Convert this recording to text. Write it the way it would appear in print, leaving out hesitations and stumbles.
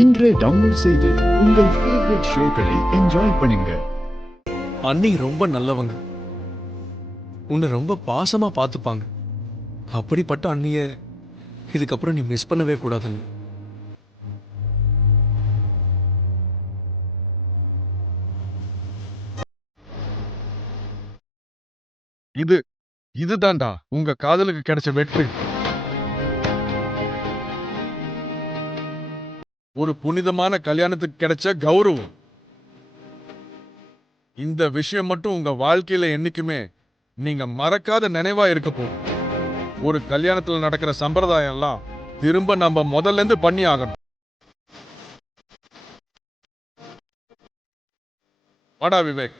இன்றே டவுன்லோட் செய்து உங்கள் ஃபேவரட் ஷோக்களை என்ஜாய் பண்ணுங்க. அண்ணி ரொம்ப நல்லவங்க. உன்னை ரொம்ப பாசமா பார்த்துப்பாங்க. அப்படிப்பட்ட அண்ணிய இதுக்கப்புறம் நீ மிஸ் பண்ணவே கூடாதுங்க. இது இதுதான்டா உங்க காதலுக்கு கிடைச்ச வெற்றி. ஒரு புனிதமான கல்யாணத்துக்கு கிடைச்ச கௌரவம். இந்த விஷயம் மட்டும் உங்க வாழ்க்கையில என்னைக்குமே நீங்க மறக்காத நினைவா இருக்க போகும். ஒரு கல்யாணத்துல நடக்கிற சம்பிரதாயம் எல்லாம் திரும்ப நம்ம முதல்ல இருந்து பண்ணி ஆகணும். வாடா விவேக்.